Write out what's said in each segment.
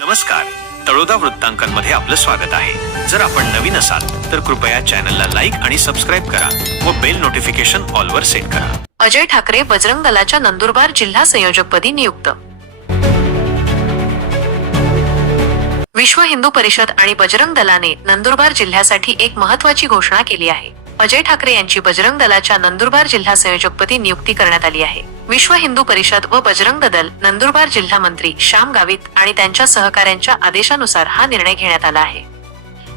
नमस्कार. तळोदा वृत्तांकनमध्ये आपलं स्वागत आहे. जर आपण नवीन असाल तर कृपया चॅनलला लाईक आणि सबस्क्राईब करा व बेल नोटिफिकेशन ऑलवर सेट करा. अजय ठाकरे बजरंग दलाच्या नंदुरबार जिल्हा संयोजकपदी नियुक्त. विश्व हिंदू परिषद आणि बजरंग दलाने नंदुरबार जिल्ह्यासाठी एक महत्वाची घोषणा केली आहे. अजय ठाकरे यांची बजरंग दलाच्या नंदुरबार जिल्हा संयोजकपदी नियुक्ती करण्यात आली आहे. विश्व हिंदू परिषद व बजरंग दल नंदुरबार जिल्हा मंत्री श्याम गावित आणि त्यांच्या सहकाऱ्यांच्या आदेशानुसार हा निर्णय घेण्यात आला आहे.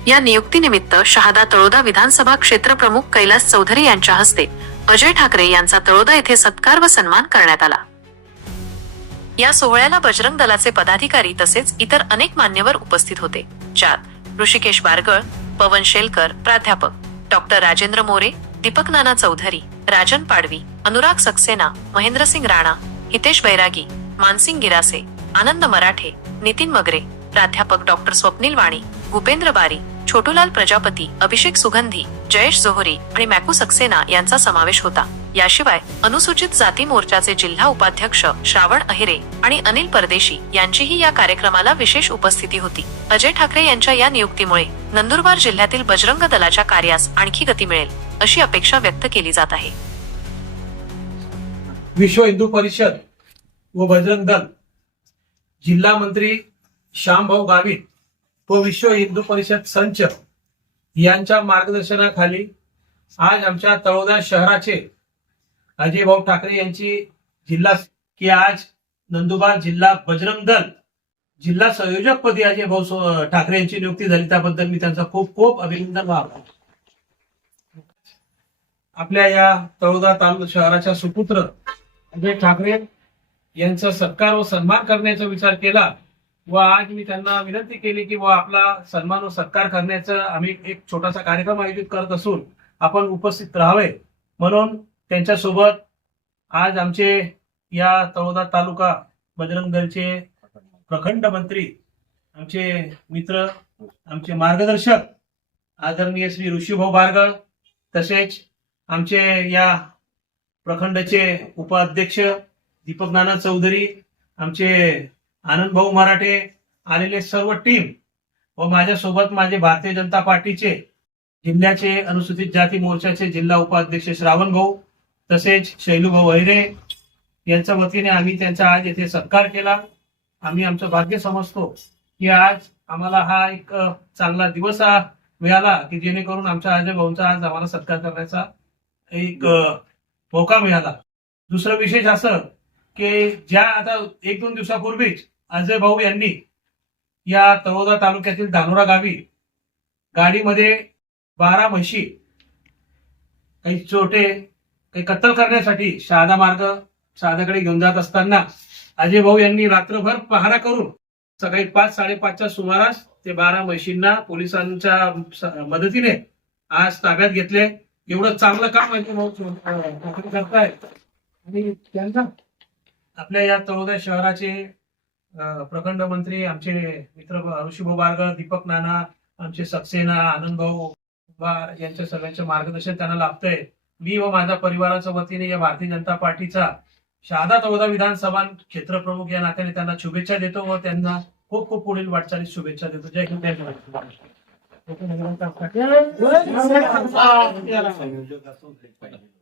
या नियुक्तीनिमित्त शहादा तळोदा विधानसभा क्षेत्र प्रमुख कैलास चौधरी यांच्या हस्ते अजय ठाकरे यांचा तळोदा येथे सत्कार व सन्मान करण्यात आला. या सोहळ्याला बजरंग दलाचे पदाधिकारी तसेच इतर अनेक मान्यवर उपस्थित होते. ज्यात ऋषिकेश बारगळ पवन शेलकर प्राध्यापक डॉक्टर राजेंद्र मोरे दीपक नाना चौधरी राजन पाडवी अनुराग सक्सेना महेंद्रसिंग राणा हितेश बैरागी मानसिंग गिरासे आनंद मराठे नितीन मगरे प्राध्यापक डॉक्टर स्वप्नील वाणी भूपेंद्र बारी छोटूलाल प्रजापती अभिषेक सुगंधी जयेश जोहरी आणि मॅकू सक्सेना यांचा समावेश होता. याशिवाय अनुसूचित जाती मोर्चाचे जिल्हा उपाध्यक्ष श्रावण अहिरे आणि अनिल परदेशी यांचीही या कार्यक्रमाला विशेष उपस्थिती होती. अजय ठाकरे यांच्या या नियुक्तीमुळे नंदुरबार जिल्ह्यातील बजरंग दलाच्या कार्यास आणखी गती मिळेल अशी अपेक्षा व्यक्त केली जात आहे. विश्व हिंदू परिषद व बजरंग दल जिल्हा मंत्री श्यामभाऊ गावित व विश्व हिंदू परिषद संच यांच्या मार्गदर्शनाखाली आज आमच्या तळोदा शहराचे अजय भाऊ ठाकरे यांची जिल्हा की आज नंदुरबार जिल्हा बजरंग दल जिल्हा संयोजकपदी अजय भाऊ ठाकरे यांची नियुक्ती झाली. त्याबद्दल मी त्यांचा खूप खूप अभिनंदन मानतो आपल्या या तळोदा तालुका शहराच्या सुपुत्र अजय ठाकरे यांचा सत्कार व सन्मान करण्याचा विचार केला व आज मी त्यांना विनंती केली की व आपला सन्मान व सत्कार करण्याचा आम्ही एक छोटासा कार्यक्रम आयोजित करत असून आपण उपस्थित राहावे. म्हणून त्यांच्यासोबत आज आमचे या तळोदा तालुका बजरंग दलचे प्रखंड मंत्री आमचे मित्र आमचे मार्गदर्शक आदरणीय श्री ऋषीभाऊ बारगळ तसेच आमचे या प्रखंडचे उपाध्यक्ष दीपक नाना चौधरी आमचे आनंद भाऊ मराठे आलेले सर्व टीम व माझ्यासोबत माझे भारतीय जनता पार्टीचे जिल्ह्याचे अनुसूचित जाती मोर्चाचे जिल्हा उपाध्यक्ष श्रावण भाऊ तसेच शैलूभाऊ अहिरे यांच्या वतीने आम्ही त्यांचा आज येथे सत्कार केला. आम्ही आमचं भाग्य समजतो की आज आम्हाला हा एक चांगला दिवस हा मिळाला की जेणेकरून आमच्या अजय भाऊंचा आज आम्हाला सत्कार करण्याचा एक मौका मिळाला. दुसरं विशेष असं की ज्या आता एक दोन दिवसापूर्वीच अजय भाऊ यांनी या तळोदा तालुक्यातील धानोरा गावी गाडीमध्ये बारा म्हशी काही चोटे काही कत्तल करण्यासाठी शहादा मार्ग शहादाकडे घेऊन जात असताना अजय भाऊ यांनी रात्रभर पहारा करून सकाळी पाच साडेपाचच्या सुमारास ते बारा म्हशींना पोलिसांच्या मदतीने आज ताब्यात घेतले. एवढं चांगलं काम म्हणजे भाऊ करताय. आणि त्यांना आपल्या या तळोदा शहराचे प्रखंड मंत्री आमचे मित्र ऋषीभाऊ बारगळ दीपक नाना आमचे सक्सेना आनंद भाऊ यांच्या सगळ्यांचे मार्गदर्शन त्यांना लाभतंय. मी व माझ्या परिवाराच्या वतीने या भारतीय जनता पार्टीचा शहादा तळोदा विधानसभा क्षेत्र प्रमुख या नात्याने त्यांना शुभेच्छा देतो व त्यांना खूप खूप पुढील वाटचालीस शुभेच्छा देतो. जय हिंद जय महाराष्ट्र.